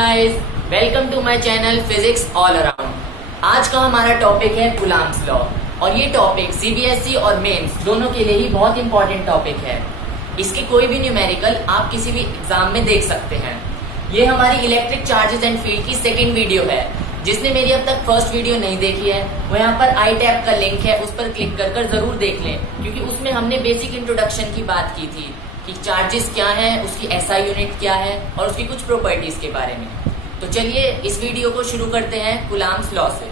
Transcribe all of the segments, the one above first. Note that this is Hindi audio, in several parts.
Guys, welcome to my channel physics all around. आज का हमारा टॉपिक है कूलम्ब्स लॉ और ये टॉपिक सीबीएसई और मेंस दोनों के लिए ही बहुत इंपॉर्टेंट टॉपिक है। इसकी कोई भी न्यूमेरिकल आप किसी भी एग्जाम में देख सकते हैं। ये हमारी इलेक्ट्रिक चार्जेस एंड फील्ड की सेकेंड वीडियो है। जिसने मेरी अब तक फर्स्ट वीडियो नहीं देखी है वो यहाँ पर आई टैब का लिंक है, उस पर क्लिक कर जरूर देख लें, क्योंकि उसमें हमने बेसिक इंट्रोडक्शन की बात की थी कि चार्जेस क्या है, उसकी एसआई यूनिट क्या है और उसकी कुछ प्रॉपर्टीज के बारे में। तो चलिए इस वीडियो को शुरू करते हैं कूलम्ब्स लॉ से।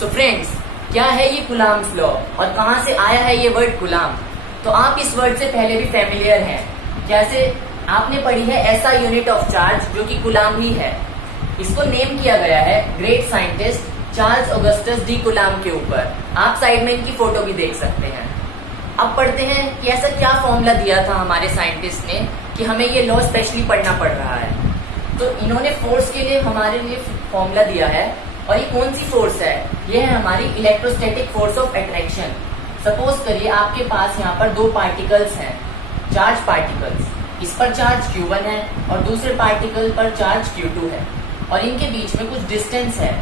सो फ्रेंड्स, क्या है ये कूलम्ब्स लॉ और कहाँ से आया है ये वर्ड कूलम्ब? तो आप इस वर्ड से पहले भी फैमिलियर हैं। जैसे आपने पढ़ी है एसआई यूनिट ऑफ चार्ज, जो कि कूलम्ब ही है। इसको नेम किया गया है great scientist Charles Augustus D coulomb के ऊपर। आप साइड में इनकी फोटो भी देख सकते हैं। अब पढ़ते हैं कि ऐसा क्या फॉर्मूला दिया था हमारे साइंटिस्ट ने कि हमें ये लॉ स्पेशली पढ़ना पड़ रहा है। तो इन्होंने फोर्स के लिए हमारे लिए फॉर्मूला दिया है, और ये कौन सी फोर्स है? ये है हमारी electrostatic force of attraction. Suppose करिए आपके पास यहाँ पर दो पार्टिकल्स हैं, चार्ज पार्टिकल्स। इस पर चार्ज Q1 है और दूसरे पार्टिकल पर चार्ज Q2 है, और इनके बीच में कुछ डिस्टेंस है।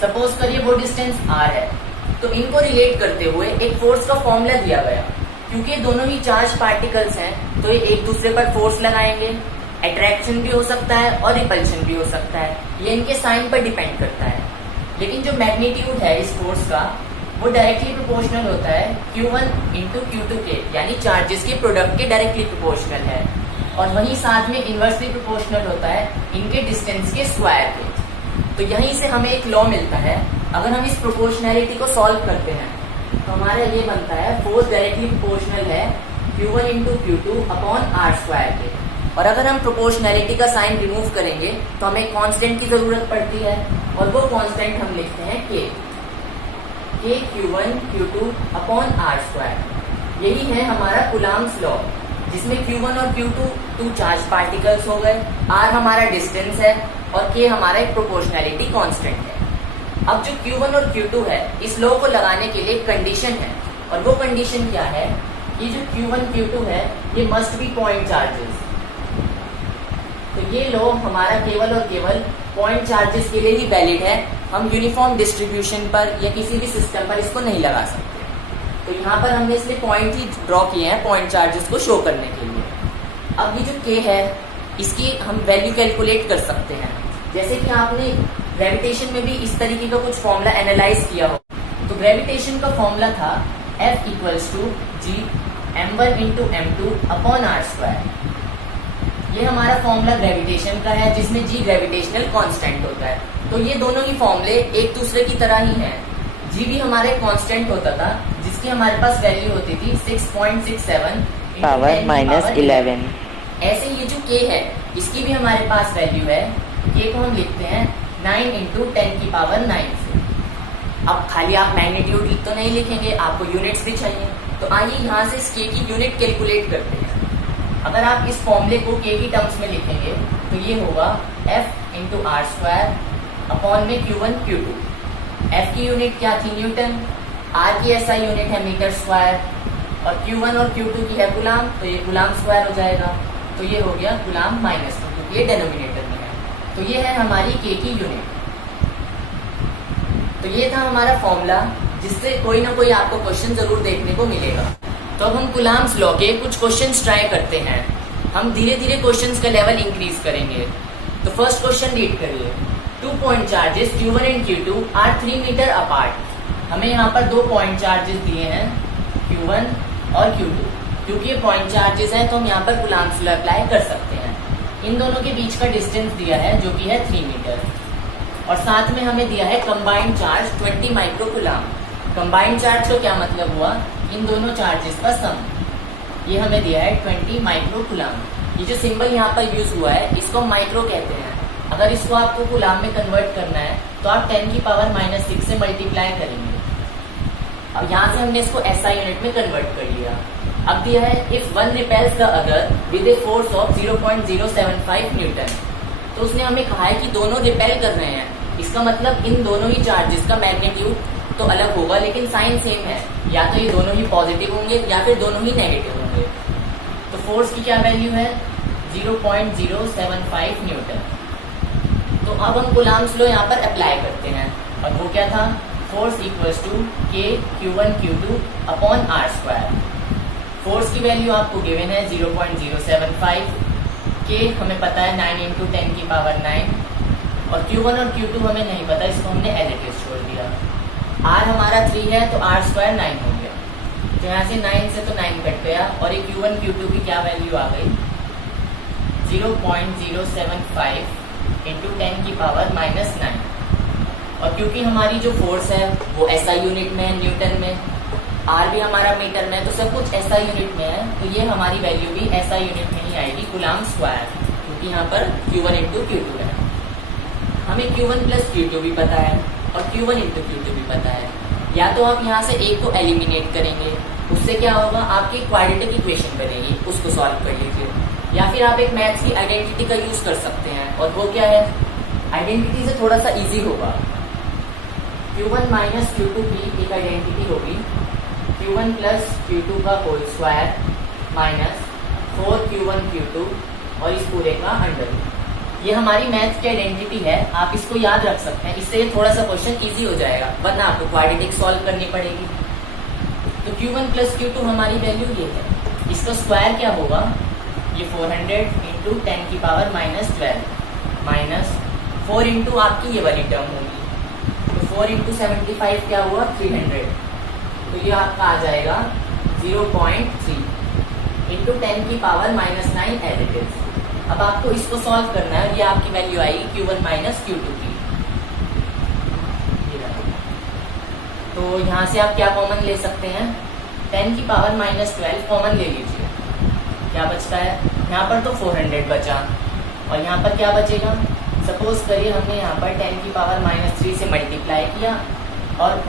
सपोज करिए वो डिस्टेंस R है। तो इनको रिलेट करते हुए एक फोर्स का फॉर्मूला दिया गया। क्योंकि ये दोनों ही चार्ज पार्टिकल्स हैं तो ये एक दूसरे पर फोर्स लगाएंगे। अट्रैक्शन भी हो सकता है और रिपल्शन भी हो सकता है, ये इनके साइन पर डिपेंड करता है। लेकिन जो मैग्नीट्यूड है इस फोर्स का वो डायरेक्टली प्रोपोर्शनल होता है Q1 इंटू Q2 के, यानी चार्जेस के प्रोडक्ट के डायरेक्टली प्रोपोर्शनल है। और वहीं साथ में इनवर्सली प्रोपोर्शनल होता है इनके डिस्टेंस के स्क्वायर के। तो यहीं से हमें एक लॉ मिलता है। अगर हम इस प्रोपोर्शनैलिटी को सॉल्व करते हैं तो हमारा ये बनता है फोर्स डायरेक्टली प्रोपोर्शनल है Q1 into Q2 upon R square के। और अगर हम प्रोपोर्शनैलिटी का साइन रिमूव करेंगे तो हमें कांस्टेंट की जरूरत पड़ती है, और वो कांस्टेंट हम लिखते हैं K Q1 Q2 upon R square. यही है हमारा कूलम्ब्स लॉ, जिसमें Q1 और Q2 टू चार्ज पार्टिकल्स हो गए, R हमारा डिस्टेंस है और K हमारा एक प्रोपोर्शनैलिटी कांस्टेंट है। अब जो Q1 और Q2 है, इस लॉ को लगाने के लिए कंडीशन है, और वो कंडीशन क्या है? ये जो Q1 Q2 है ये मस्ट बी पॉइंट चार्जेस। तो ये लॉ हमारा केवल और केवल पॉइंट चार्जेस के लिए ही वैलिड है। हम यूनिफॉर्म डिस्ट्रीब्यूशन पर या किसी भी सिस्टम पर इसको नहीं लगा सकते। तो यहाँ पर हमने इसलिए पॉइंट ही ड्रॉ किए हैं पॉइंट चार्जेस को शो करने के लिए। अब ये जो K है इसकी हम वैल्यू कैलकुलेट कर सकते हैं। जैसे कि आपने ग्रेविटेशन में भी इस तरीके का कुछ फॉर्मूला एनालाइज किया हो। तो ग्रेविटेशन का फॉर्मूला था F equals to G m1 into m2 upon R square. ये हमारा फॉर्मूला ग्रेविटेशन का है, जिसमें G ग्रेविटेशनल कांस्टेंट होता है। तो ये दोनों ही फॉर्मूले एक दूसरे की तरह ही हैं। G भी हमारे कांस्टेंट होता था, जिसकी हमारे पास वैल्यू होती थी 6.67 पावर -11। ऐसे ये जो K है इसकी भी हमारे पास वैल्यू है। K को हम लिखते हैं 9 इंटू 10 की पावर 9 से। अब खाली आप मैग्नीट्यूड तो नहीं लिखेंगे, आपको यूनिट्स भी चाहिए। तो आइए यहाँ से इस K की यूनिट कैलकुलेट करते हैं। अगर आप इस फॉर्मूले को K की टर्म्स में लिखेंगे तो ये होगा F into R square upon में Q1 Q2। F की यूनिट क्या थी? न्यूटन। R की SI यूनिट है मीटर स्क्वायर, और Q1 और Q2 की है कूलम्ब, तो ये कूलम्ब स्क्वायर हो जाएगा। तो ये हो गया कूलम्ब माइनस 2, क्योंकि ये डेनोमिनेटर में है। तो ये है हमारी K की यूनिट। तो ये था हमारा फॉर्मूला, जिससे कोई ना कोई आपको क्वेश्चन जरूर देखने को मिलेगा। तो अब हम कूलम्ब्स लॉ के कुछ क्वेश्चंस ट्राई करते हैं। हम धीरे धीरे क्वेश्चंस का लेवल इंक्रीज करेंगे। तो फर्स्ट क्वेश्चन रीड करिए। 2 point charges Q1 and Q2 are 3 metre apart. हमें यहाँ पर 2 पॉइंट चार्जेस दिए हैं Q1 और Q2। क्योंकि ये पॉइंट चार्जेस है तो हम यहाँ पर कूलम्ब्स लॉ अप्लाई कर सकते हैं। इन दोनों के बीच का डिस्टेंस दिया है जो कि है 3 मीटर, और साथ में हमें दिया है combined charge 20 micro coulomb. Combined charge का क्या मतलब हुआ? इन दोनों चार्जेस का सम। ये हमें दिया है 20 माइक्रो कूलम्ब। ये जो सिंबल यहाँ पर यूज हुआ है इसको माइक्रो कहते हैं। अगर इसको आपको कूलम्ब में कन्वर्ट करना है तो आप 10 की पावर -6 से मल्टीप्लाई करेंगे। अब यहाँ से हमने इसको SI यूनिट में कन्वर्ट कर लिया। अब दिया है if one repels the other with a force of 0.075 Newton. तो उसने हमें कहा है कि दोनों रिपेल कर रहे हैं। इसका मतलब इन दोनों ही चार्जेस का मैग्नीट्यूड तो अलग होगा, लेकिन साइन सेम है। या तो ये दोनों ही पॉजिटिव होंगे या फिर दोनों ही नेगेटिव होंगे। तो फोर्स की क्या वैल्यू है? 0.075 न्यूटन। अब हम कूलाम्स लॉ यहाँ पर अप्लाई करते हैं, और वो क्या था, force equals to K Q1 Q2 upon R square. Force की वैल्यू आपको गिवन है 0.075, K हमें पता है 9 इंटू 10 की पावर 9, और Q1 और Q2 हमें नहीं पता, इसको हमने एज इट इज छोड़ दिया। R हमारा 3 है तो R स्क्वायर 9 हो गया, तो यहाँ से 9 से तो 9 कट गया, और ये Q1 Q2 की क्या वैल्यू आ गई, 0.075 इंटू 10 की पावर -9। और क्योंकि हमारी जो फोर्स है वो SI यूनिट में है, न्यूटन में, R भी हमारा मीटर में है, तो सब कुछ SI यूनिट में है, तो ये हमारी वैल्यू भी SI यूनिट में ही आएगी, कूलाम स्क्वायर, क्योंकि यहाँ पर Q1 इंटू Q2 है। हमें Q1 प्लस Q2 भी पता है और Q1 इंटू Q2 भी पता है। या तो आप यहाँ से एक को एलिमिनेट करेंगे, उससे क्या होगा, आपकी क्वाड्रेटिक इक्वेशन बनेगी, उसको सॉल्व कर लीजिए। या फिर आप एक मैथ्स की आइडेंटिटी का यूज कर सकते हैं, और वो क्या है, आइडेंटिटी से थोड़ा सा इजी होगा। Q1 माइनस Q2 की एक आइडेंटिटी होगी Q1 प्लस Q2 का whole square minus 4Q1 Q2 और इस पूरे का अंडर। ये हमारी मैथ्स की आइडेंटिटी है, आप इसको याद रख सकते हैं, इससे थोड़ा सा क्वेश्चन इजी हो जाएगा, वरना आपको क्वाड्रेटिक सॉल्व करनी पड़ेगी। तो Q1 प्लस Q2 हमारी वैल्यू ये है, इसका स्क्वायर क्या होगा, ये 400 इंटू 10 की पावर -12 माइनस 4 इंटू आपकी ये वाली टर्म होगी, तो 4 इंटू 75 क्या हुआ, 300, तो ये आपका आ जाएगा 0.3 इंटू 10 की पावर -9 एज इट इज। अब आपको इसको सॉल्व करना है, ये आपकी वैल्यू आएगी Q1 माइनस Q2 की। तो यहाँ से आप क्या कॉमन ले सकते हैं, 10 की पावर -12 कॉमन ले लीजिए, क्या बचता है, यहाँ पर तो 400 बचा, और यहाँ पर क्या बचेगा, सपोज करिए हमने यहाँ पर 10 की पावर -3 से मल्टीप्लाई किया और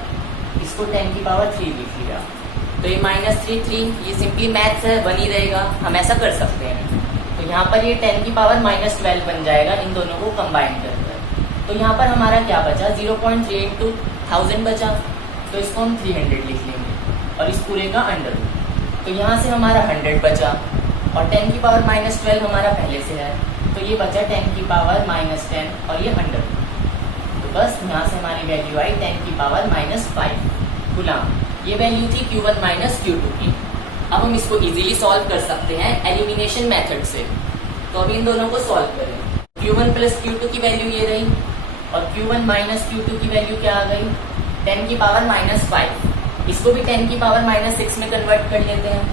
इसको 10 की पावर 3 लिख लिया, तो ये -3 ये सिंपली मैथ्स है, बन ही रहेगा, हम ऐसा कर सकते हैं। तो यहाँ पर ये 10 की पावर -12 बन जाएगा इन दोनों को कंबाइन करके। तो यहाँ पर हमारा क्या बचा, 0.3 इंटू 1000 बचा, तो इसको हम 300 लिख लेंगे और इस पूरे का अंडर। तो यहाँ से हमारा 100 बचा, और 10 की पावर -12 हमारा पहले से है, तो ये बचा 10 की पावर -10 और ये अंडर। तो बस यहाँ से हमारी वैल्यू आई 10 की पावर -5 कूलाम। ये वैल्यू थी Q1 माइनस Q2 की। अब हम इसको इजीली सॉल्व कर सकते हैं एलिमिनेशन मेथड से। तो अभी इन दोनों को सॉल्व करें। Q1 प्लस Q2 की वैल्यू ये रही, और Q1 माइनस Q2 की वैल्यू क्या आ गई, 10 की पावर -5। इसको भी 10 की पावर -6 में कन्वर्ट कर लेते हैं,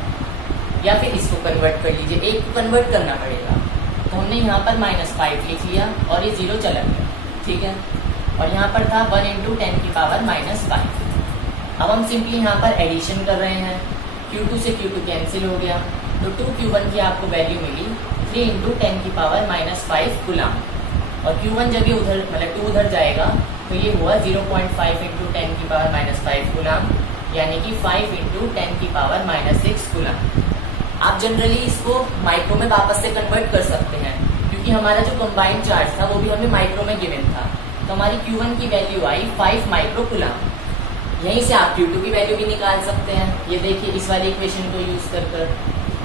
या फिर इसको कन्वर्ट कर लीजिए, एक को कन्वर्ट करना पड़ेगा। तो हमने यहाँ पर -5 लिख लिया और ये 0 चला गया, ठीक है। और यहाँ पर था 1 इंटू 10 की पावर -5। अब हम सिंपली यहाँ पर एडिशन कर रहे हैं, Q2 से Q2 कैंसिल हो गया, तो 2Q1 की आपको वैल्यू मिली 3 इंटू 10 की पावर -5 कूलाम। और Q1 जब ये उधर मतलब 2 उधर जाएगा, तो ये हुआ 0.5 इंटू 10 की पावर -5 कूलाम, यानी कि 5 इंटू 10 की पावर -6 कूलाम। आप जनरली इसको माइक्रो में वापस से कन्वर्ट कर सकते हैं, क्योंकि हमारा जो कंबाइंड चार्ज था वो भी हमें माइक्रो में गिवन था। तो हमारी Q1 की वैल्यू आई 5 माइक्रो कूलाम। यहीं से आप Q2 की वैल्यू भी निकाल सकते हैं, ये देखिए इस वाली इक्वेशन को यूज कर।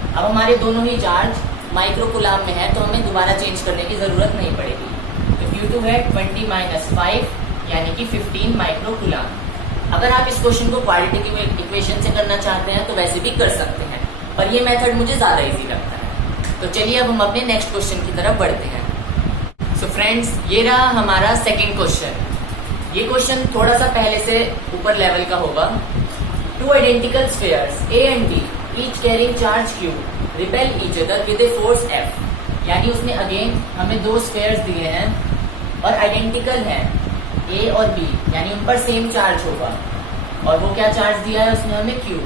अब हमारे दोनों ही चार्ज माइक्रो कूलाम में है, तो हमें दोबारा चेंज करने की जरूरत नहीं पड़ेगी। तो Q2 है 20 - 5 यानी कि 15 माइक्रो कूलाम। अगर आप इस क्वेश्चन को क्वाड्रेटिक इक्वेशन से करना चाहते हैं तो वैसे भी कर सकते हैं, पर ये मेथड मुझे ज्यादा इजी लगता है। तो चलिए अब हम अपने नेक्स्ट क्वेश्चन की तरफ बढ़ते हैं। सो फ्रेंड्स, ये रहा हमारा सेकंड क्वेश्चन। ये क्वेश्चन थोड़ा सा पहले से ऊपर लेवल का होगा। 2 identical spheres A and B each carrying charge Q repel each other with a force F। यानी उसने अगेन हमें 2 स्फीयर्स दिए हैं और आइडेंटिकल हैं A और B, यानी उन पर सेम चार्ज होगा, और वो क्या चार्ज दिया है उसने हमें Q।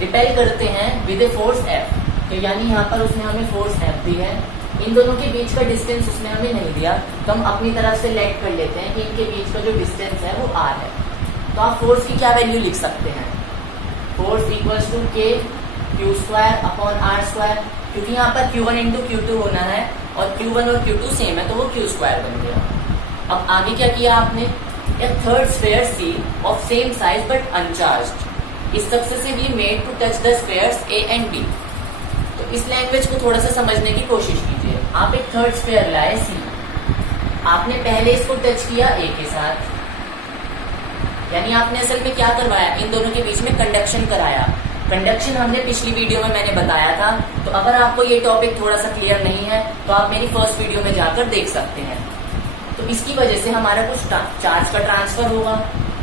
रिपेल करते हैं विद ए फोर्स F, तो यानी यहाँ पर उसने हमें फोर्स F दी है। इन दोनों के बीच का डिस्टेंस उसने हमें नहीं दिया, तो हम अपनी तरफ से लेट कर लेते हैं कि इनके बीच का जो डिस्टेंस है वो R है। तो आप फोर्स की क्या वैल्यू लिख सकते हैं, force equals to K Q² upon R², क्योंकि यहाँ पर Q1 इंटू Q2 होना है और Q1 और Q2 सेम है, तो वो Q² बन गया। अब आगे क्या किया आपने, a third sphere C of same size but uncharged is successively made to touch the spheres A and B। तो इस लैंग्वेज को थोड़ा सा समझने की कोशिश कीजिए। आप एक थर्ड स्फीयर लाए C, आपने पहले इसको टच किया ए के साथ, यानी आपने असल में क्या करवाया, इन दोनों के बीच में कंडक्शन कराया। कंडक्शन हमने पिछली वीडियो में मैंने बताया था, तो अगर आपको ये टॉपिक थोड़ा सा क्लियर नहीं है तो आप मेरी फर्स्ट वीडियो में जाकर देख सकते हैं। तो इसकी वजह से हमारा कुछ चार्ज का ट्रांसफर होगा,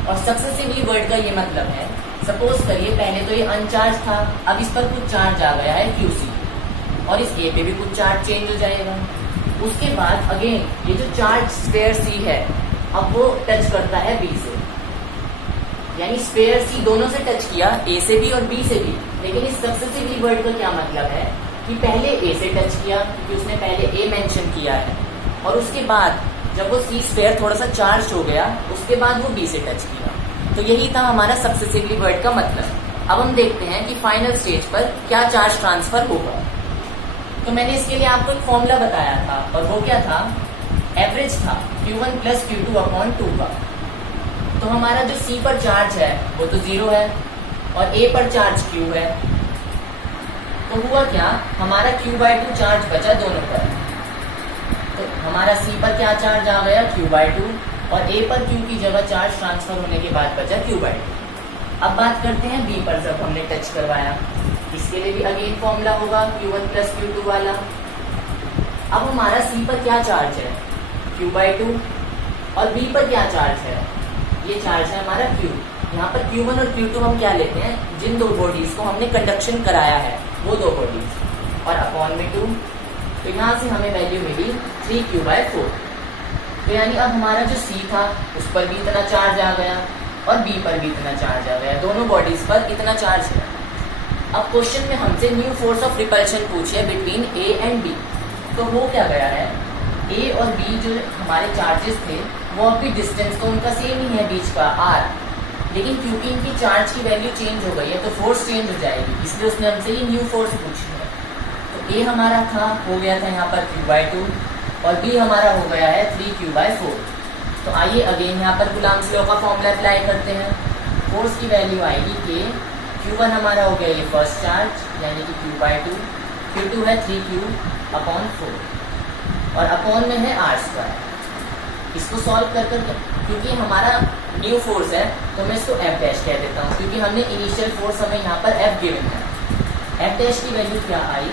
और सक्सेसिवली वर्ड का ये मतलब है, सपोज करिए पहले तो ये अनचार्ज था, अब इस पर कुछ चार्ज आ गया है QC, और इस ए पे भी कुछ चार्ज चेंज हो जाएगा। उसके बाद अगेन ये जो चार्ज स्फीयर C है, अब वो टच करता है B से, यानी स्फीयर C दोनों से टच किया, A से भी और B से भी। लेकिन इस सक्सेसिवली वर्ड का क्या मतलब है कि पहले A से टच किया क्योंकि उसने पहले A मेंशन किया है, और उसके बाद जब वो C स्फीयर थोड़ा सा चार्ज हो गया, उसके बाद वो B से टच किया। तो यही था हमारा सक्सेसिवली वर्ड का मतलब। अब हम देखते हैं कि फाइनल स्टेज पर क्या चार्ज ट्रांसफर होगा। तो मैंने इसके लिए आपको एक फॉर्मूला बताया था, और वो क्या था, एवरेज था Q1 प्लस Q2 अपॉन 2 का। तो हमारा जो C पर चार्ज है वो तो 0 है, और A पर चार्ज Q है। तो हुआ क्या, हमारा Q/2 चार्ज बचा दोनों पर। तो हमारा C पर क्या चार्ज आ गया, Q/2, और A पर Q की जगह चार्ज ट्रांसफर होने के बाद बचा Q/2। अब बात करते हैं B पर, जब हमने टच करवाया, इसके लिए भी अगेन फॉर्मूला होगा Q1 प्लस Q2 वाला। अब हमारा C पर क्या चार्ज है, Q/2, और B पर क्या चार्ज है, ये चार्ज है हमारा Q। यहाँ पर Q1 और Q2 हम क्या लेते हैं, जिन दो बॉडीज को हमने कंडक्शन कराया है वो दो बॉडीज, और अपॉन में 2। तो यहाँ से हमें वैल्यू मिली 3Q/4। तो यानी अब हमारा जो C था उस पर भी इतना चार्ज आ गया, और B पर भी इतना चार्ज आ गया, दोनों बॉडीज पर इतना चार्ज है। अब क्वेश्चन में हमसे न्यू फोर्स ऑफ रिपल्शन पूछे बिटवीन A एंड B। तो हो क्या गया है, A और B जो हमारे चार्जेस थे वो अभी डिस्टेंस तो उनका सेम ही है बीच का R, लेकिन क्योंकि इनकी चार्ज की वैल्यू चेंज हो गई है तो फोर्स चेंज हो जाएगी, इसलिए उसने हमसे ये न्यू फोर्स पूछी है। तो A हमारा था, हो गया था यहाँ पर Q/2, और B हमारा हो गया है 3Q/4। तो आइए अगेन यहाँ पर कूलम्ब्स लॉ का फॉर्मूला अप्लाई करते हैं। फोर्स की वैल्यू आएगी K, Q1 हमारा हो गया ये फर्स्ट चार्ज यानी कि Q/2, Q2 है 3Q/4, और अपॉन में है R²। इसको सॉल्व कर कर, क्योंकि हमारा न्यू फोर्स है तो मैं इसको F डैश कह देता हूँ, क्योंकि हमने इनिशियल फोर्स हमें यहाँ पर F गिवन है। F डैश की वैल्यू क्या आई,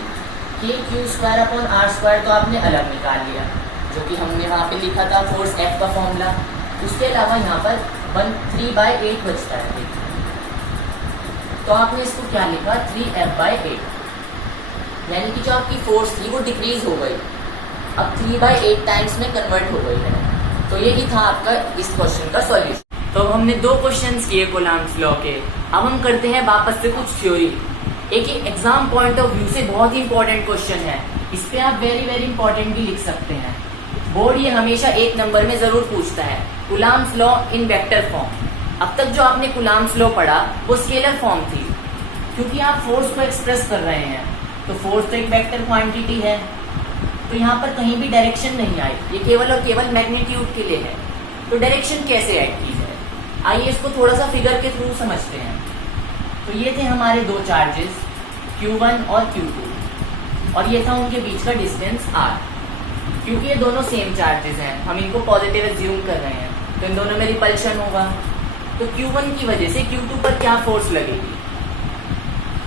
KQ²/R² तो आपने अलग निकाल लिया, जो कि हमने वहाँ पे लिखा था फोर्स F का फॉर्मूला। उसके अलावा यहाँ पर 3/8 बचता है, तो आपने इसको क्या लिखा, 3F/8, यानी कि जो आपकी फोर्स थी वो डिक्रीज हो गई, अब 3/8 टाइम्स में कन्वर्ट हो गई है। तो यही था आपका इस क्वेश्चन का सॉल्यूशन। तो हमने दो क्वेश्चंस किए कूलम्ब्स लॉ के। अब हम करते हैं वापस से कुछ थ्योरी। एक एग्जाम पॉइंट ऑफ व्यू से बहुत ही इंपॉर्टेंट क्वेश्चन है, इस पे आप वेरी वेरी इंपॉर्टेंट भी लिख सकते हैं। बोर्ड ये हमेशा 1 नंबर में जरूर पूछता है, Coulomb's law in vector form. अब तक जो आपने कूलम्ब्स लॉ पढ़ा वो स्केलर फॉर्म थी, क्योंकि आप फोर्स को एक्सप्रेस कर रहे हैं, तो फोर्स तो एक वेक्टर क्वांटिटी है, तो यहाँ पर कहीं भी डायरेक्शन नहीं आई, ये केवल और केवल मैग्नीट्यूड के लिए है। तो डायरेक्शन कैसे ऐड की जाए, आइए इसको थोड़ा सा फिगर के थ्रू समझते हैं। तो ये थे हमारे दो चार्जेस Q1 और Q2, और ये था उनके बीच का डिस्टेंस R। क्योंकि ये दोनों सेम चार्जेस हैं, हम इनको पॉजिटिव एज्यूम कर रहे हैं, तो इन दोनों में रिपल्शन होगा। तो Q1 की वजह से Q2 पर क्या फोर्स लगेगी,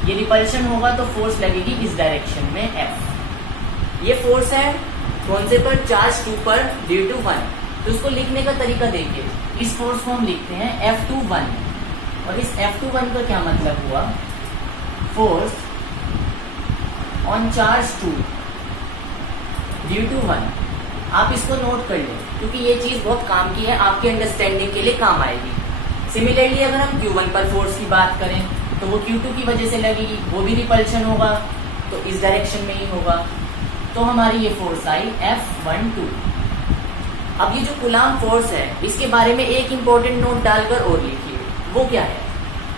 ये रिपल्शन होगा, तो फोर्स लगेगी इस डायरेक्शन में F। ये फोर्स है कौन से पर, चार्ज 2 पर ड्यू टू 1। तो इसको लिखने का तरीका देखिए, इस फोर्स को हम लिखते हैं F21, और इस F21 का क्या मतलब हुआ, force on charge 2 due to 1। आप इसको नोट कर लें, क्योंकि ये चीज बहुत काम की है, आपके अंडरस्टैंडिंग के लिए काम आएगी। सिमिलरली अगर हम Q1 पर फोर्स की बात करें तो वो Q2 की वजह से लगेगी, वो भी रिपल्शन होगा, तो इस डायरेक्शन में ही होगा। तो हमारी ये फोर्स आई F12। अब ये जो कूलम्ब फोर्स है इसके बारे में एक इंपॉर्टेंट नोट डालकर और लिखिए, वो क्या है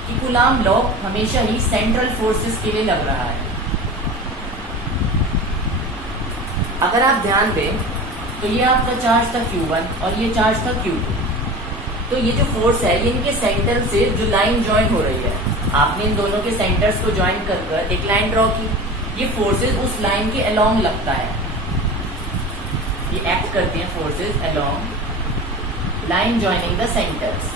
कि कूलम्ब लॉ हमेशा ही सेंट्रल फोर्सेस के लिए लग रहा है। अगर आप ध्यान दें तो ये आपका चार्ज था Q1 और ये चार्ज था Q2, तो ये जो फोर्स है ये इनके सेंटर से जो लाइन ज्वाइन हो रही है, आपने इन दोनों के सेंटर्स को ज्वाइन कर एक लाइन ड्रॉ की, ये फोर्सेस उस लाइन के अलोंग लगता है। ये एक्ट करती हैं forces along line joining the centres.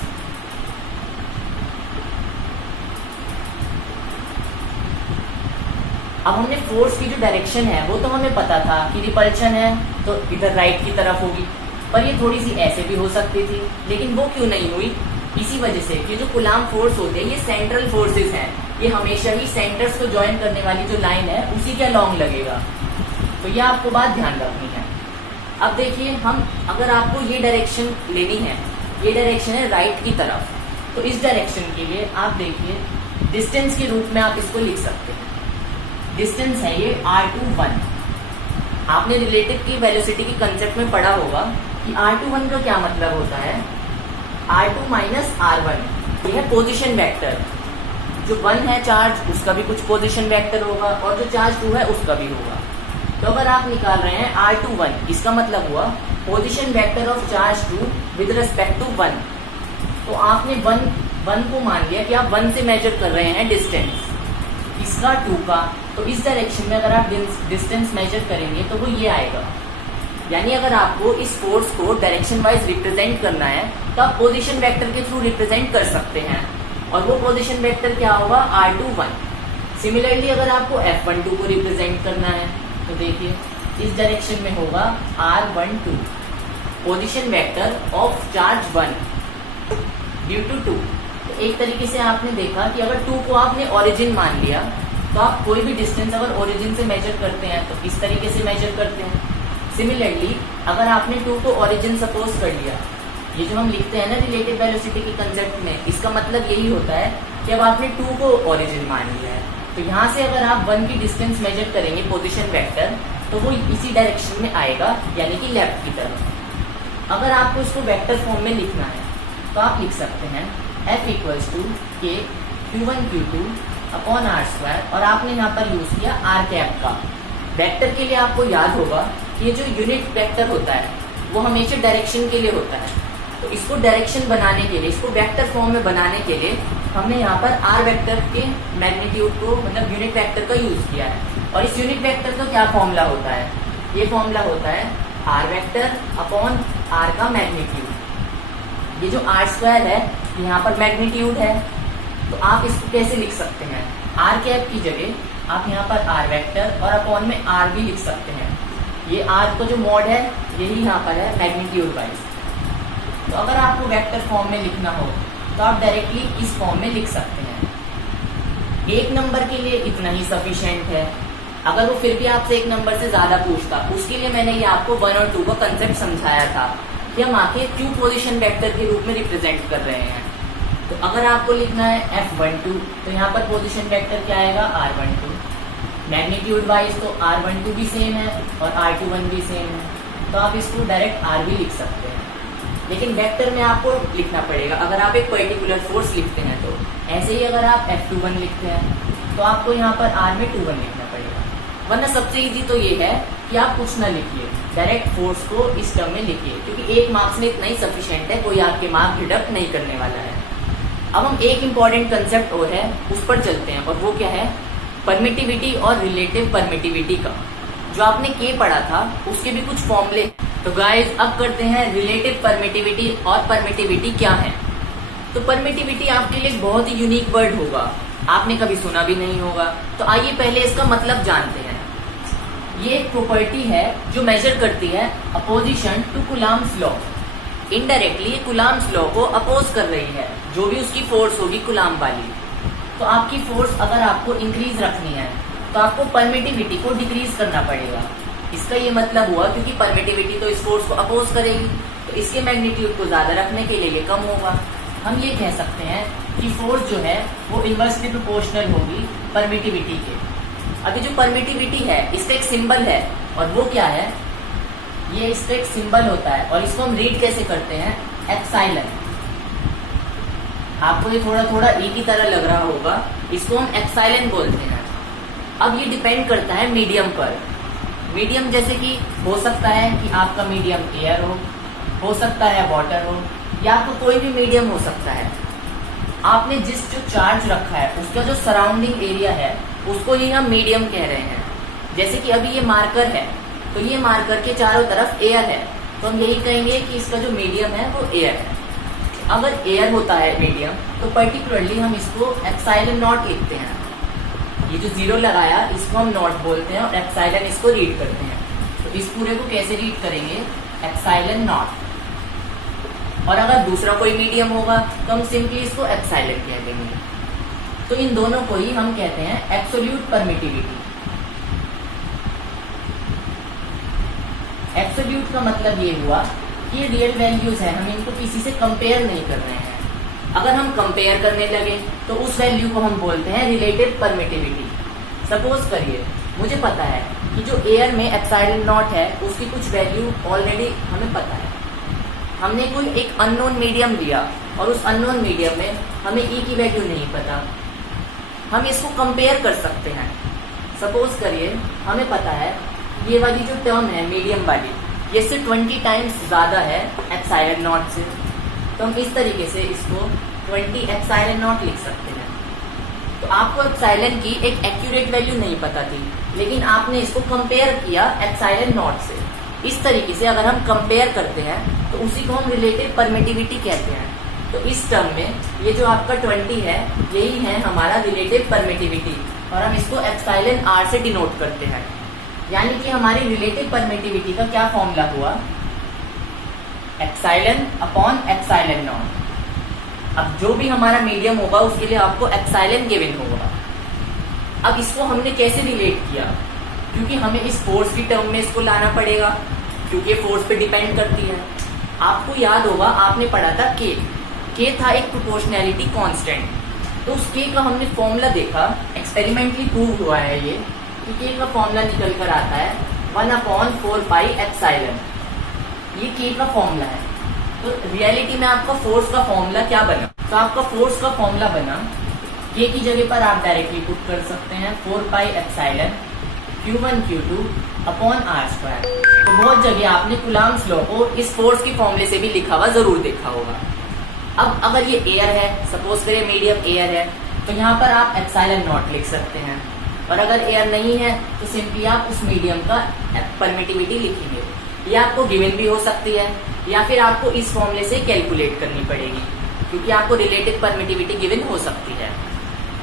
अब हमने फोर्स की जो डायरेक्शन है वो तो हमें पता था कि रिपल्शन है तो इधर राइट की तरफ होगी, पर ये थोड़ी सी ऐसे भी हो सकती थी, लेकिन वो क्यों नहीं हुई? इसी वजह से कि जो कुलाम फोर्स होते हैं ये सेंट्रल फोर्सेस हैं, ये हमेशा ही सेंटर्स को ज्वाइन करने वाली जो लाइन है उसी के अलोंग लगेगा। तो ये आपको बात ध्यान रखनी है। अब देखिए, हम अगर आपको ये डायरेक्शन लेनी है, ये डायरेक्शन है राइट की तरफ, तो इस डायरेक्शन के लिए आप देखिए डिस्टेंस के रूप में आप इसको लिख सकते हैं। डिस्टेंस है ये r21। आपने रिलेटिव की वेलोसिटी की कंसेप्ट में पढ़ा होगा कि r21 का क्या मतलब होता है, r2 माइनस r1, ये है पोजिशन वेक्टर। जो 1 है चार्ज उसका भी कुछ पोजिशन वेक्टर होगा और जो चार्ज 2 है उसका भी होगा। तो अगर आप निकाल रहे हैं r21, इसका मतलब हुआ position vector of charge 2 with respect to 1। तो आपने 1 को मान लिया कि आप 1 से मेजर कर रहे हैं डिस्टेंस, इसका 2 का, तो इस डायरेक्शन में अगर आप डिस्टेंस मेजर करेंगे तो वो ये आएगा। यानी अगर आपको इस फोर्स को डायरेक्शन वाइज रिप्रेजेंट करना है तो आप पोजीशन वेक्टर के थ्रू रिप्रेजेंट कर सकते हैं, और वो पोजीशन वेक्टर क्या होगा, r21। सिमिलरली अगर आपको F12 को रिप्रेजेंट करना है तो देखिए इस डायरेक्शन में होगा r12, position vector of charge 1 due to 2। तो एक तरीके से आपने देखा कि अगर 2 को आपने ओरिजिन मान लिया तो आप कोई भी डिस्टेंस अगर ओरिजिन से मेजर करते हैं तो इस तरीके से मेजर करते हैं। सिमिलरली अगर आपने 2 को ओरिजिन सपोज कर लिया, ये जो हम लिखते हैं ना रिलेटिव वेलोसिटी के कंसेप्ट में, इसका मतलब यही होता है कि अब आपने 2 को ओरिजिन मान लिया है, तो यहाँ से अगर आप 1 की डिस्टेंस मेजर करेंगे पोजिशन वेक्टर तो वो इसी डायरेक्शन में आएगा, यानी कि लेफ्ट की तरफ। अगर आपको इसको वेक्टर फॉर्म में लिखना है तो आप लिख सकते हैं F इक्वल्स टू के Q1 Q2 अपॉन r², और आपने यहाँ पर यूज किया r कैप का। वेक्टर के लिए आपको याद होगा कि ये जो यूनिट वेक्टर होता है वो हमेशा डायरेक्शन के लिए होता है, तो इसको डायरेक्शन बनाने के लिए, इसको वेक्टर फॉर्म में बनाने के लिए हमने यहाँ पर r वेक्टर के मैग्नीट्यूड को, मतलब यूनिट वेक्टर का यूज किया है। और इस यूनिट वेक्टर का क्या फॉर्मूला होता है, ये फॉर्मूला होता है r वेक्टर अपॉन r का मैग्नीट्यूड। ये जो r² है यहाँ पर मैग्नीट्यूड है, तो आप इसको कैसे लिख सकते हैं, r कैप की जगह आप यहाँ पर r वेक्टर और अपॉन में r भी लिख सकते हैं। ये r का जो मॉड है यही यहाँ पर है मैग्नीट्यूड वाइज। तो अगर आपको वेक्टर फॉर्म में लिखना हो तो आप डायरेक्टली इस फॉर्म में लिख सकते हैं। एक नंबर के लिए इतना ही सफिशिएंट है। अगर वो फिर भी आपसे एक नंबर से ज्यादा पूछता, उसके लिए मैंने ये आपको 1 और 2 का कंसेप्ट समझाया था कि हम आखिर क्यों पोजीशन वेक्टर के रूप में रिप्रेजेंट कर रहे हैं। तो अगर आपको लिखना है F12 तो यहाँ पर पोजीशन वेक्टर क्या आएगा, r12। मैग्नीट्यूड वाइज तो r12 भी सेम है और r21 भी सेम है, तो आप इसको डायरेक्ट r भी लिख सकते हैं। लेकिन वेक्टर में आपको लिखना पड़ेगा अगर आप एक पर्टिकुलर फोर्स लिखते हैं तो। ऐसे ही अगर आप F21 लिखते हैं तो आपको यहाँ पर r में 21 लिखना पड़ेगा। वरना सबसे इजी तो ये है कि आप कुछ ना लिखिए, डायरेक्ट फोर्स को इस टर्म में लिखिए, क्योंकि एक मार्क्स में इतना ही सफिशिएंट है, कोई आपके मार्क डिडक्ट नहीं करने वाला है। अब हम एक इम्पॉर्टेंट कंसेप्ट और है उस पर चलते हैं, और वो क्या है, परमिटिविटी और रिलेटिव परमिटिविटी का। जो आपने के पढ़ा था उसके भी कुछ फॉर्मूले। तो गाइस अब करते हैं रिलेटिव परमिटिविटी और परमिटिविटी क्या है। तो परमिटिविटी आपके लिए बहुत ही यूनिक वर्ड होगा, आपने कभी सुना भी नहीं होगा। तो आइए पहले इसका मतलब जानते हैं। ये एक प्रॉपर्टी है जो मेजर करती है opposition to Coulomb's law. Indirectly ये कुलाम्स लॉ को अपोज कर रही है, जो भी उसकी फोर्स होगी कुलाम वाली। तो आपकी फोर्स अगर आपको इंक्रीज रखनी है तो आपको परमिटिविटी को डिक्रीज करना पड़ेगा। इसका ये मतलब हुआ क्योंकि परमिटिविटी तो इस फोर्स को अपोज करेगी, तो इसके मैग्नीट्यूड को ज्यादा रखने के लिए ये कम होगा। हम ये कह सकते हैं कि फोर्स जो है वो इनवर्सली प्रोपोर्शनल होगी परमिटिविटी के। अभी जो परमिटिविटी है इसका एक सिंबल है, और वो क्या है, ये इसका एक सिंबल होता है, और इसको हम रीड कैसे करते हैं, एप्सिलॉन। आपको ये थोड़ा थोड़ा ई की तरह लग रहा होगा, इसको हम एप्सिलॉन बोलते हैं। अब ये डिपेंड करता है मीडियम पर। मीडियम जैसे कि हो सकता है कि आपका मीडियम एयर हो सकता है वाटर हो, या आपको कोई भी मीडियम हो सकता है। आपने जो चार्ज रखा है उसका जो सराउंडिंग एरिया है उसको ही हम मीडियम कह रहे हैं। जैसे कि अभी ये मार्कर है, तो ये मार्कर के चारों तरफ एयर है, तो हम यही कहेंगे कि इसका जो मीडियम है वो एयर है। अगर एयर होता है मीडियम, तो पर्टिकुलरली हम इसको एप्सिलॉन नॉट लिखते हैं। ये जो जीरो लगाया इसको हम नॉट बोलते हैं और एप्सिलॉन इसको रीड करते हैं। तो इस पूरे को कैसे रीड करेंगे? Epsilon not. और अगर दूसरा कोई मीडियम होगा तो हम सिंपली इसको एप्सिलॉन कह देंगे। तो इन दोनों को ही हम कहते हैं एब्सोल्यूट परमिटिविटी। एब्सोल्यूट का मतलब ये हुआ कि ये रियल वैल्यूज है, हम इनको किसी से कंपेयर नहीं कर रहे हैं। अगर हम कंपेयर करने लगे तो उस वैल्यू को हम बोलते हैं रिलेटिव परमिटिविटी। सपोज करिए मुझे पता है कि जो एयर में एप्सिलॉन नॉट है उसकी कुछ वैल्यू ऑलरेडी हमें पता है। हमने कोई एक अननोन मीडियम लिया और उस अननोन मीडियम में हमें ई की वैल्यू नहीं पता। हम इसको कंपेयर कर सकते हैं। सपोज करिए हमें पता है ये वाली जो टर्म है मीडियम वाली, ये से 20 टाइम्स ज्यादा है एप्सिलॉन नॉट से, तो हम इस तरीके से इसको 20 एप्सिलॉन नॉट लिख सकते हैं। तो आपको एप्सिलॉन की एक एक्यूरेट वैल्यू नहीं पता थी, लेकिन आपने इसको कंपेयर किया एप्सिलॉन नॉट से। इस तरीके से अगर हम कंपेयर करते हैं तो उसी को हम रिलेटिव परमिटिविटी कहते हैं। तो इस टर्म में ये जो आपका 20 है यही है हमारा रिलेटिव परमिटिविटी, और हम इसको एप्सिलॉन आर से डिनोट करते हैं। यानी कि हमारी रिलेटिव परमिटिविटी का क्या फॉर्मूला हुआ? Epsilon upon epsilon not. अब जो भी हमारा मीडियम होगा उसके लिए आपको एप्सिलॉन गिवन होगा। अब इसको हमने कैसे रिलेट किया? क्योंकि हमें इस फोर्स की टर्म में इसको लाना पड़ेगा, क्योंकि फोर्स पे डिपेंड करती है। आपको याद होगा आपने पढ़ा था के था एक प्रोपोर्शनैलिटी कांस्टेंट। तो उस के का हमने फॉर्मूला देखा, एक्सपेरिमेंटली प्रूव हुआ है ये कि के का फॉर्मूला निकल कर आता है 1/4 पाई एप्सिलॉन। ये के का फॉर्मूला है। तो रियलिटी में आपका फोर्स का फॉर्मूला क्या बना? तो आपका फोर्स का फॉर्मूला बना, के की जगह पर आप डायरेक्टली पुट कर सकते हैं 4 pi epsilon Q1 Q2 upon r²। तो बहुत जगह आपने कुलाम्स लॉ को इस फोर्स की फॉर्मूले से भी लिखा हुआ जरूर देखा होगा। अब अगर ये एयर है, सपोज करिए मीडियम एयर है, तो यहाँ पर आप एप्सिलॉन नॉट लिख सकते हैं। और अगर एयर नहीं है तो सिंपली आप उस मीडियम का परमिटिविटी लिखेंगे। ये आपको गिवन भी हो सकती है या फिर आपको इस फॉर्मूले से कैलकुलेट करनी पड़ेगी, क्योंकि आपको रिलेटिव परमिटिविटी गिवन हो सकती है।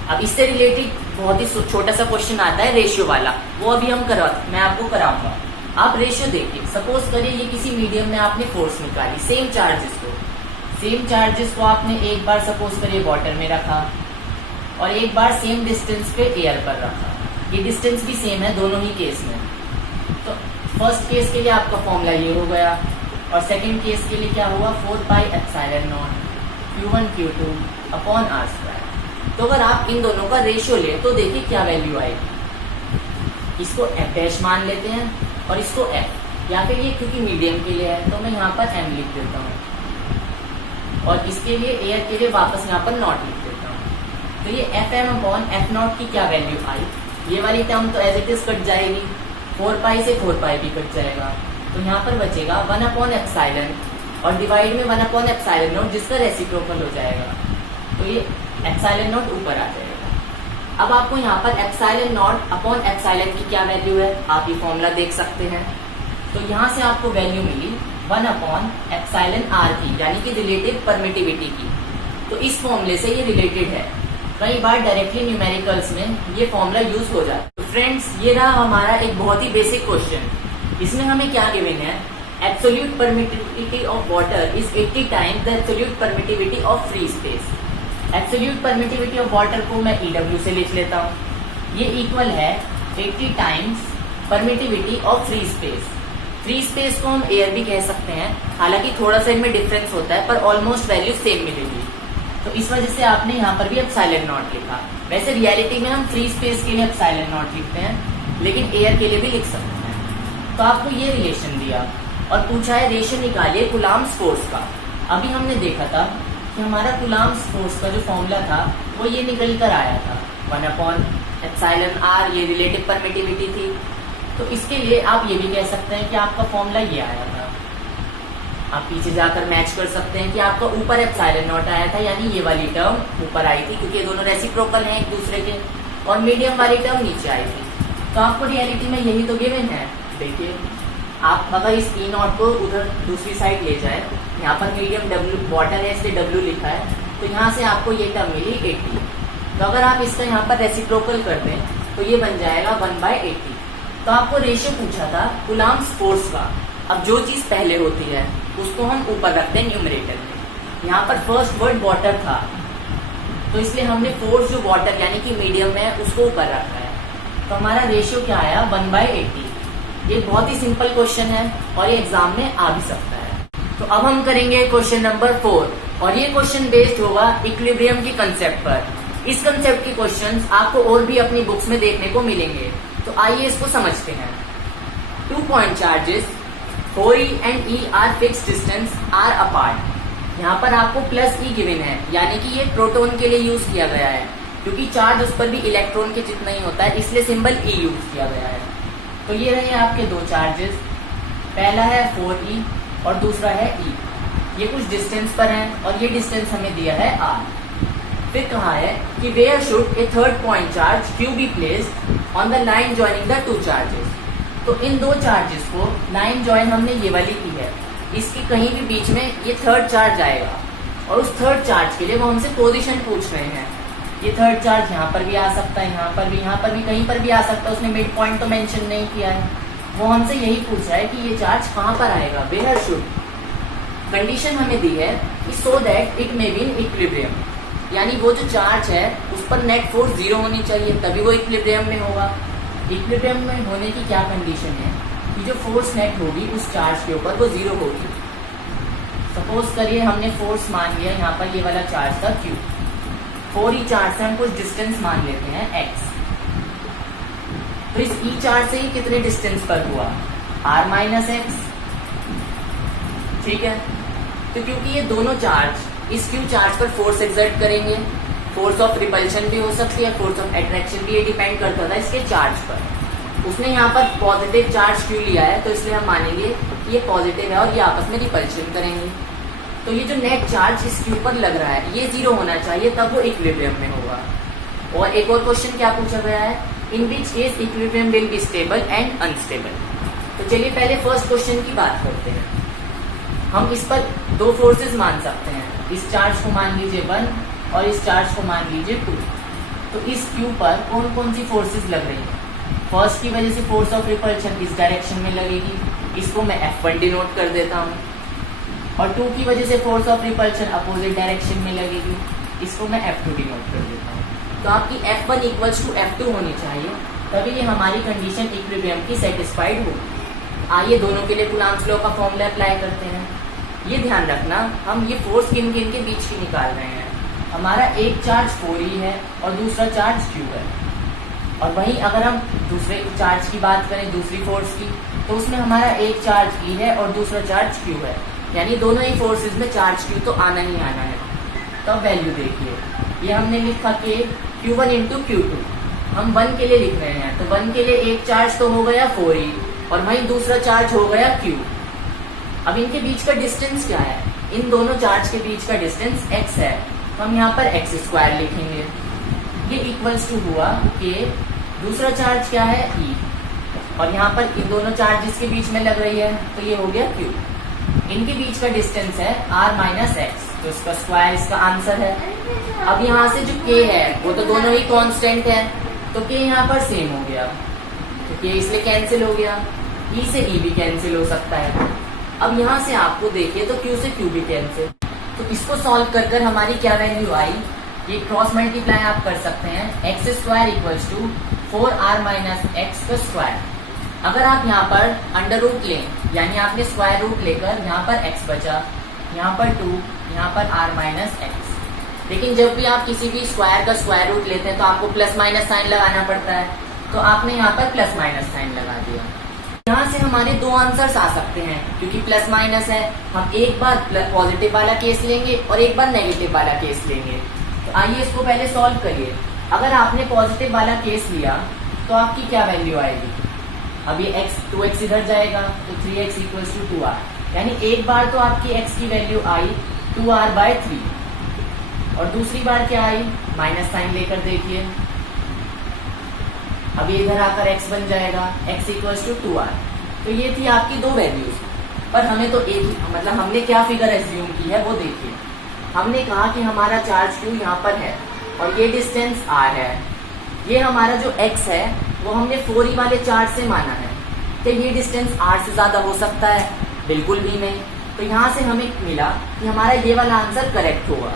अब इससे रिलेटेड बहुत ही छोटा सा क्वेश्चन आता है रेशियो वाला, वो अभी मैं आपको कराऊंगा। आप रेशियो देखिए, सपोज करिए ये किसी मीडियम में आपने फोर्स निकाली, सेम चार्जेस को आपने एक बार सपोज करिए वाटर में रखा और एक बार सेम डिस्टेंस पे एयर पर रखा। ये डिस्टेंस भी सेम है दोनों ही केस में। तो फर्स्ट केस के लिए आपका फॉर्मूला ये हो गया और सेकंड केस के लिए क्या हुआ? 4 pi epsilon not Q1 Q2 upon r²। तो अगर आप इन दोनों का रेशियो ले तो देखिए क्या वैल्यू आएगी। इसको f डैश मान लेते हैं और इसको f, या फिर ये क्योंकि मीडियम के लिए है तो मैं यहाँ पर m लिख देता हूँ और इसके लिए एयर के लिए वापस यहाँ पर नॉट लिख देता हूँ। तो ये Fm अपॉन f नॉट की क्या वैल्यू आई? ये वाली टर्म तो एज इट इज कट जाएगी, 4 पाई से 4 पाई भी कट जाएगा, तो यहाँ पर बचेगा 1/एप्सिलॉन और डिवाइड में 1/एप्सिलॉन नॉट जिसका रेसिप्रोकल हो जाएगा। तो ये एप्सिलॉन नॉट ऊपर आ जाएगा। अब आपको यहाँ पर एप्सिलॉन नॉट अपॉन एप्सिलॉन की क्या वैल्यू है आप ये फॉर्मूला देख सकते हैं। तो यहाँ से आपको वैल्यू मिली 1/एप्सिलॉन r की, यानी कि रिलेटिव परमिटिविटी की। तो इस फॉर्मूले से ये रिलेटेड है। कई बार डायरेक्टली न्यूमेरिकल्स में ये फॉर्मूला यूज हो जाता है। तो फ्रेंड्स ये रहा हमारा एक बहुत ही बेसिक क्वेश्चन। इसमें हमें क्या गिवन है? Absolute permittivity of water is 80 times the absolute permittivity of free space. Absolute permittivity of water को मैं EW से लिख लेता हूँ। ये इक्वल है 80 times permittivity of free space. Free space को हम एयर भी कह सकते हैं, हालांकि थोड़ा सा इनमें डिफरेंस होता है पर ऑलमोस्ट वैल्यू सेम मिलेगी। तो इस वजह से आपने यहाँ पर भी एप्सिलॉन नॉट लिखा। वैसे रियलिटी में हम फ्री स्पेस के लिए एप्सिलॉन नॉट लिखते हैं, लेकिन एयर के लिए भी लिख सकते हैं। तो आपको ये रिलेशन दिया और पूछा है रेशियो निकालिए कुलाम्स फोर्स का। अभी हमने देखा था कि हमारा कुलाम्स फोर्स का जो फॉर्मूला था वो ये निकल कर आया था 1/एप्सिलॉन r, ये रिलेटिव परमिटिविटी थी। तो इसके लिए आप ये भी कह सकते हैं कि आपका फॉर्मूला ये आया था। आप पीछे जाकर मैच कर सकते हैं कि आपका ऊपर एप्सिलॉन नॉट आया था, यानी ये वाली टर्म ऊपर आई थी क्योंकि ये दोनों रेसिप्रोकल हैं एक दूसरे के, और मीडियम वाली टर्म नीचे आई थी। तो आपको रियलिटी में यही तो गिवन है। देखिए आप अगर इस ई नॉट को उधर दूसरी साइड ले जाए, यहाँ पर मीडियम डब्ल्यू बॉटल है इसलिए डब्ल्यू लिखा है, तो यहाँ से आपको ये टर्म मिली 80। तो अगर आप इसका यहाँ पर रेसिप्रोकल कर दें तो ये बन जाएगा 1/80। तो आपको रेशियो पूछा था कूलम्ब्स फोर्स का। अब जो चीज पहले होती है उसको हम ऊपर रखते हैं न्यूमरेटर में। यहाँ पर फर्स्ट वर्ड वाटर था तो इसलिए हमने फोर्स जो वाटर यानी कि मीडियम में है उसको ऊपर रखा है। तो हमारा रेशियो क्या आया 1/80। ये बहुत ही सिंपल क्वेश्चन है और ये एग्जाम में आ भी सकता है। तो अब हम करेंगे क्वेश्चन नंबर 4 और ये क्वेश्चन बेस्ड होगा इक्विलिब्रियम की कंसेप्ट पर। इस कंसेप्ट के क्वेश्चंस आपको और भी अपनी बुक्स में देखने को मिलेंगे। तो आइए इसको समझते हैं। 2 point charges 4e and e are fixed distance are apart। यहाँ पर आपको प्लस ई गिवन है यानी कि ये प्रोटॉन के लिए यूज किया गया है, क्योंकि चार्ज उस पर भी इलेक्ट्रॉन के जितना ही होता है इसलिए सिंबल ई यूज किया गया है। तो ये रहे आपके दो चार्जेस, पहला है 4e और दूसरा है e। ये कुछ डिस्टेंस पर है और ये डिस्टेंस हमें दिया है r। फिर कहा है कि where should a third point charge q be placed on the line joining the two charges. तो इन दो चार्जेस को लाइन ज्वाइन हमने ये वाली की है, इसकी कहीं भी बीच में ये थर्ड चार्ज आएगा और उस थर्ड चार्ज के लिए वो हमसे पोजीशन पूछ रहे हैं। ये थर्ड चार्ज यहाँ पर भी आ सकता है, यहाँ पर भी, कहीं पर भी आ सकता है। उसने मिड पॉइंट तो मेंशन नहीं किया है। वो हमसे यही पूछ रहा है कि ये चार्ज कहाँ पर आएगा। वेयर शुड कंडीशन हमें दी है कि so that it may be in equilibrium, यानी वो जो चार्ज है उस पर नेट फोर्स 0 होनी चाहिए तभी वो इक्विलिब्रियम में होगा। इक्विलिब्रियम में होने की क्या कंडीशन है कि जो फोर्स नेट होगी उस चार्ज के ऊपर वो 0 होगी। सपोज करिए हमने फोर्स मान लिया यहाँ पर ये वाला चार्ज था Q, 4e चार्ज से हम कुछ डिस्टेंस मान लेते हैं x। तो इस e चार्ज से ही कितने डिस्टेंस पर हुआ r-x, ठीक है। तो क्योंकि ये दोनों चार्ज इस Q चार्ज पर फोर्स एक्सर्ट करेंगे, फोर्स ऑफ रिपल्शन भी हो सकती है, फोर्स ऑफ अट्रैक्शन भी, ये डिपेंड करता था इसके चार्ज पर। उसने यहाँ पर पॉजिटिव चार्ज Q लिया है तो इसलिए हम मानेंगे कि ये पॉजिटिव है और ये आपस में रिपल्शन करेंगे। तो ये जो नेट चार्ज इस Q पर लग रहा है ये 0 होना चाहिए तब वो इक्विलिब्रियम में होगा। और एक और क्वेश्चन क्या पूछा गया है, in which case equilibrium will be stable and unstable. तो चलिए पहले फर्स्ट क्वेश्चन की बात करते हैं। हम इस पर दो फोर्सेस मान सकते हैं, इस चार्ज को मान लीजिए 1 और इस चार्ज को मान लीजिए 2। तो इस Q पर कौन कौन सी फोर्सेस लग रही हैं। फर्स्ट की वजह से फोर्स ऑफ रिपल्शन इस डायरेक्शन में लगेगी, इसको मैं F1 डिनोट कर देता हूँ। और 2 की वजह से force of repulsion opposite direction में लगेगी, इसको मैं F2 डिनोट कर देता हूँ। तो आपकी F1 इक्वल्स टू F2 होनी चाहिए तभी ये हमारी कंडीशन इक्विलिब्रियम की सेटिस्फाइड होगी। आइए दोनों के लिए कूलम्ब्स लॉ का फॉर्मूला अप्लाई करते हैं। ये ध्यान रखना हम ये फोर्स किन किन के बीच की निकाल रहे हैं। हमारा एक चार्ज 4e है और दूसरा चार्ज Q है। और वहीं अगर हम दूसरे चार्ज की बात करें, दूसरी फोर्स की, तो उसमें हमारा एक चार्ज E है और दूसरा चार्ज Q है, यानी दोनों ही फोर्सेस में चार्ज Q तो आना ही आना है। तो अब वैल्यू देखिए, ये हमने लिखा कि Q1 इंटू Q2, हम 1 के लिए लिख रहे हैं तो 1 के लिए एक चार्ज तो हो गया 4e और वहीं दूसरा चार्ज हो गया Q। अब इनके बीच का डिस्टेंस क्या है, इन दोनों चार्ज के बीच का डिस्टेंस x है, तो हम यहाँ पर x² लिखेंगे। ये इक्वल्स टू हुआ कि दूसरा चार्ज क्या है E और यहाँ पर इन दोनों चार्जेस के बीच में लग रही है तो ये हो गया Q। इनके बीच का डिस्टेंस है r-x, तो इसका स्क्वायर इसका आंसर है। अब यहाँ से जो k है वो तो दोनों ही कांस्टेंट है तो k यहाँ पर सेम हो गया, तो k इसलिए कैंसिल हो गया, E से E भी कैंसिल हो सकता है। अब यहाँ से आपको देखिए तो Q से Q भी कैंसिल। तो इसको सॉल्व कर कर हमारी क्या वैल्यू आई, ये क्रॉस मल्टीप्लाई आप कर सकते हैं, x² इक्वल्स टू 4r-x का स्क्वायर। अगर आप यहाँ पर अंडर रूट लें, यानी आपने स्क्वायर रूट लेकर यहाँ पर x बचा, यहाँ पर 2, यहाँ पर r-x। लेकिन जब भी आप किसी भी स्क्वायर का स्क्वायर रूट लेते हैं तो आपको प्लस माइनस साइन लगाना पड़ता है, तो आपने यहाँ पर प्लस माइनस साइन लगा दिया। यहाँ से हमारे दो आंसर्स आ सकते हैं, क्योंकि प्लस माइनस है, हम एक बार पॉजिटिव वाला केस लेंगे और एक बार नेगेटिव वाला केस लेंगे। तो आइए इसको पहले सॉल्व करिए। अगर आपने पॉजिटिव वाला केस लिया तो आपकी क्या वैल्यू आएगी, अब ये 2x इधर जाएगा तो 3x इक्वल्स टू 2r, यानी एक बार तो आपकी x की वैल्यू आई 2r/3 और दूसरी बार क्या आई, माइनस साइन लेकर देखिए, अब ये इधर आकर x बन जाएगा, x इक्वल्स टू 2r। तो ये थी आपकी दो वैल्यूज, पर हमें तो एक मतलब हमने क्या फिगर एज्यूम की है वो देखिए। हमने कहा कि हमारा चार्ज Q यहाँ पर है और ये डिस्टेंस R है। ये हमारा जो x है वो हमने 4e वाले चार्ज से माना है। तो ये डिस्टेंस R से ज्यादा हो सकता है? बिल्कुल भी नहीं। तो यहाँ से हमें मिला कि हमारा ये वाला आंसर करेक्ट होगा,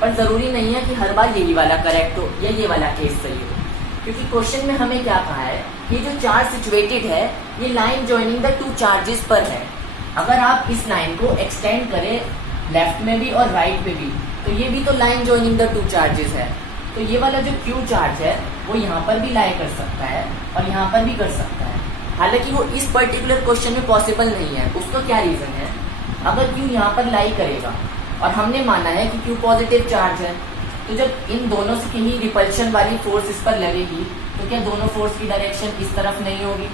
पर जरूरी नहीं है कि हर बार यही वाला करेक्ट हो या ये वाला केस सही हो, क्योंकि क्वेश्चन में हमें क्या कहा है कि जो चार्ज सिचुएटेड है ये line joining the two charges पर है। अगर आप इस लाइन को एक्सटेंड करें लेफ्ट में भी और राइट में भी, तो ये भी तो line joining the two charges है। तो ये वाला जो Q चार्ज है वो यहाँ पर भी लाई कर सकता है और यहाँ पर भी कर सकता है। हालांकि वो इस पर्टिकुलर क्वेश्चन में पॉसिबल नहीं है। उसका क्या रीजन है? अगर Q यहाँ पर लाई करेगा और हमने माना है कि Q पॉजिटिव चार्ज है, तो जब इन दोनों से कहीं रिपल्शन वाली फोर्स इस पर लगेगी तो क्या दोनों फोर्स की डायरेक्शन इस तरफ नहीं होगी?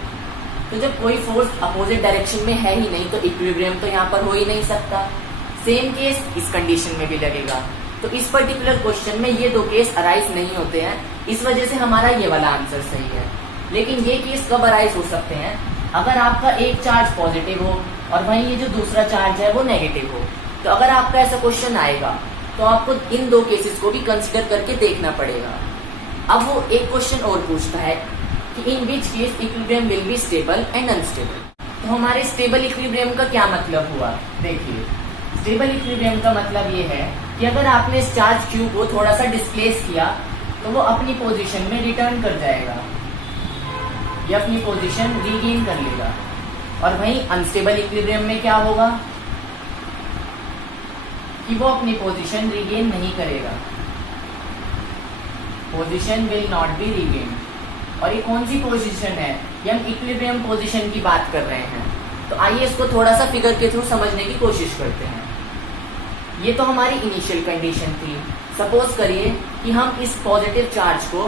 तो जब कोई फोर्स अपोजिट डायरेक्शन में है ही नहीं तो इक्विलिब्रियम तो यहाँ पर हो ही नहीं सकता। सेम केस इस कंडीशन में भी लगेगा। तो इस पर्टिकुलर क्वेश्चन में ये दो केस अराइज नहीं होते हैं, इस वजह से हमारा ये वाला आंसर सही है। लेकिन ये केस कब अराइज हो सकते हैं? अगर आपका एक चार्ज पॉजिटिव हो और वहीं ये जो दूसरा चार्ज है वो नेगेटिव हो। तो अगर आपका ऐसा क्वेश्चन आएगा तो आपको इन दो केसेस को भी कंसिडर करके देखना पड़ेगा। अब वो एक क्वेश्चन और पूछता है कि in which case equilibrium will be stable and unstable. तो हमारे स्टेबल इक्विलिब्रियम का क्या मतलब हुआ? देखिए, स्टेबल इक्विलिब्रियम का मतलब ये है कि अगर आपने इस चार्ज Q को थोड़ा सा डिस्प्लेस किया तो वो अपनी पोजीशन में रिटर्न कर जाएगा, या अपनी पोजीशन रीगेन कर लेगा। और वहीं अनस्टेबल इक्विलिब्रियम में क्या होगा कि वो अपनी पोजीशन रीगेन नहीं करेगा, position will not be regain. और ये कौन सी पोजीशन है? ये हम इक्विलिब्रियम पोजीशन की बात कर रहे हैं। तो आइए इसको थोड़ा सा फिगर के थ्रू समझने की कोशिश करते हैं। ये तो हमारी इनिशियल कंडीशन थी। सपोज करिए कि हम इस पॉजिटिव चार्ज को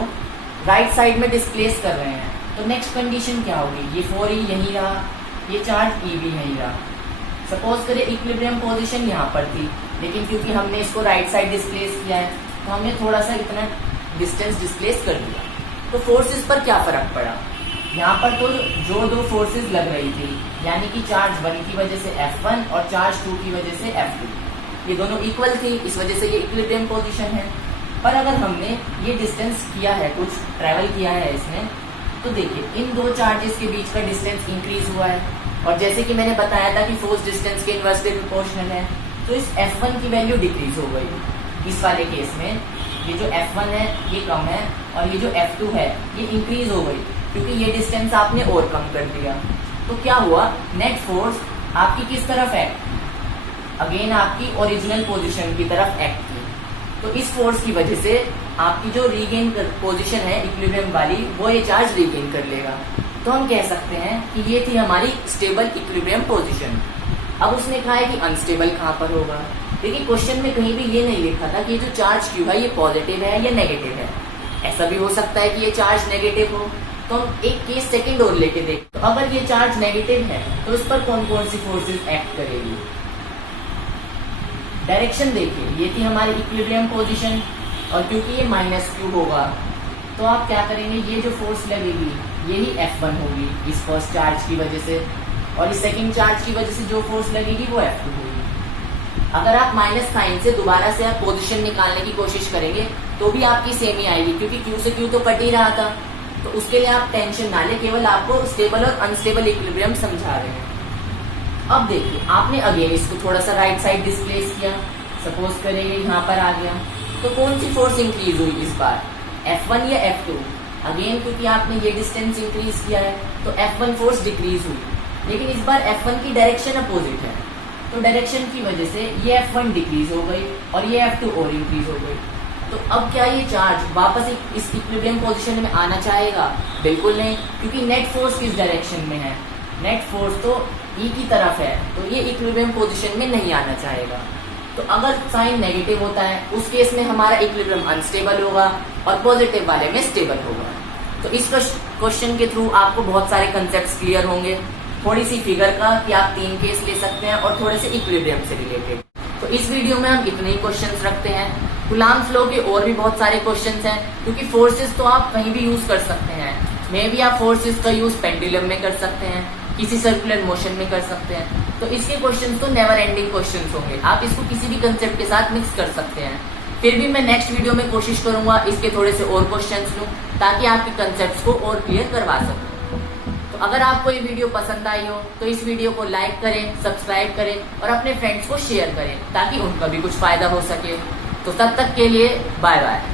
राइट साइड में डिस्प्लेस कर रहे हैं, तो नेक्स्ट कंडीशन क्या होगी? ये 4e यहीं रहा, ये चार्ज E भी यहीं रहा। सपोज करिए इक्विलिब्रियम पोजीशन यहाँ पर थी, लेकिन क्योंकि हमने इसको राइट साइड डिस्प्लेस किया है तो हमने थोड़ा सा इतना डिस्टेंस डिस्प्लेस कर दिया। तो फोर्सेस पर क्या फर्क पड़ा? यहाँ पर तो जो दो फोर्सेस लग रही थी, यानी कि चार्ज 1 की वजह से F1 और चार्ज 2 की वजह से F2, ये दोनों इक्वल थी, इस वजह से ये इक्विलिब्रियम पोजीशन है। पर अगर हमने ये डिस्टेंस किया है, कुछ ट्रेवल किया है इसमें, तो देखिए इन दो चार्जेस के बीच का डिस्टेंस इंक्रीज हुआ है। और जैसे कि मैंने बताया था कि फोर्स डिस्टेंस के इनवर्सली प्रोपोर्शनल है, तो इस F1 की वैल्यू डिक्रीज हो गई। इस वाले केस में ये जो F1 है ये कम है और ये जो F2 है ये इंक्रीज हो गई, क्योंकि ये डिस्टेंस आपने और कम कर दिया। तो क्या हुआ? नेट फोर्स आपकी किस तरफ है? अगेन आपकी ओरिजिनल पोजीशन की तरफ एक्ट की। तो इस फोर्स की वजह से आपकी जो रीगेन पोजीशन है इक्विलिब्रियम वाली, वो ये चार्ज रीगेन कर लेगा। तो हम कह सकते हैं कि ये थी हमारी स्टेबल इक्विलिब्रियम पोजीशन। अब उसने कहा है कि अनस्टेबल कहाँ पर होगा। देखिए क्वेश्चन में कहीं भी ये नहीं लिखा था कि ये जो चार्ज Q है ये पॉजिटिव है या नेगेटिव है। ऐसा भी हो सकता है कि ये चार्ज नेगेटिव हो। तो हम एक केस सेकंड और लेके देख, तो अगर ये चार्ज नेगेटिव है तो इस पर कौन कौन सी फोर्सेस एक्ट करेगी? डायरेक्शन देखिए, ये थी हमारी इक्विलिब्रियम पोजीशन, और क्योंकि ये -Q होगा तो आप क्या करेंगे? ये जो फोर्स लगेगी यही F1 होगी इस फर्स्ट चार्ज की वजह से, और इस सेकंड चार्ज की वजह से जो फोर्स लगेगी वो F2 होगी। अगर आप माइनस साइन से दोबारा से आप पोजीशन निकालने की कोशिश करेंगे तो भी आपकी सेम ही आएगी, क्योंकि Q से Q तो कट ही रहा था। तो उसके लिए आप टेंशन ना ले, केवल आपको स्टेबल और अनस्टेबल इक्विलिब्रियम समझा रहे हैं। अब देखिए आपने अगेन इसको थोड़ा सा राइट साइड डिस्प्लेस किया, सपोज करें यहाँ पर आ गया, तो कौन सी फोर्स इंक्रीज हुई इस बार? F1 या F2? अगेन क्योंकि आपने ये डिस्टेंस इंक्रीज किया है तो F1 फोर्स डिक्रीज हुई, लेकिन इस बार F1 की डायरेक्शन अपोजिट है, तो डायरेक्शन की वजह से ये F1 डिक्रीज हो गई और ये F2 और इंक्रीज हो गई। तो अब क्या ये चार्ज वापस इस इक्विलिब्रियम पोजीशन में आना चाहेगा? बिल्कुल नहीं, क्योंकि नेट फोर्स किस डायरेक्शन में है? नेट फोर्स तो E की तरफ है, तो ये इक्विलिब्रियम पोजीशन में नहीं आना चाहेगा। तो अगर साइन नेगेटिव होता है उस केस में हमारा इक्विलिब्रियम अनस्टेबल होगा और पॉजिटिव वाले में स्टेबल होगा। तो इस क्वेश्चन के थ्रू आपको बहुत सारे कंसेप्ट क्लियर होंगे, थोड़ी सी फिगर का कि आप 3 केस ले सकते हैं और थोड़े से इक्विलिब्रियम से रिलेटेड। तो इस वीडियो में हम इतने ही क्वेश्चंस रखते हैं। कूलम्ब्स लॉ के और भी बहुत सारे क्वेश्चंस हैं, क्योंकि फोर्सेस तो आप कहीं भी यूज कर सकते हैं। मे भी आप फोर्सेस का यूज पेंडुलम में कर सकते हैं, किसी सर्कुलर मोशन में कर सकते हैं। तो इसके क्वेश्चंस तो नेवर एंडिंग क्वेश्चंस होंगे, आप इसको किसी भी कंसेप्ट के साथ मिक्स कर सकते हैं। फिर भी मैं नेक्स्ट वीडियो में कोशिश करूंगा इसके थोड़े से और क्वेश्चंस लूं ताकि आपके कंसेप्ट्स को और क्लियर करवा सकूं। तो अगर आपको ये वीडियो पसंद आई हो तो इस वीडियो को लाइक करें, सब्सक्राइब करें और अपने फ्रेंड्स को शेयर करें ताकि उनका भी कुछ फायदा हो सके। तो तब तक के लिए बाय बाय।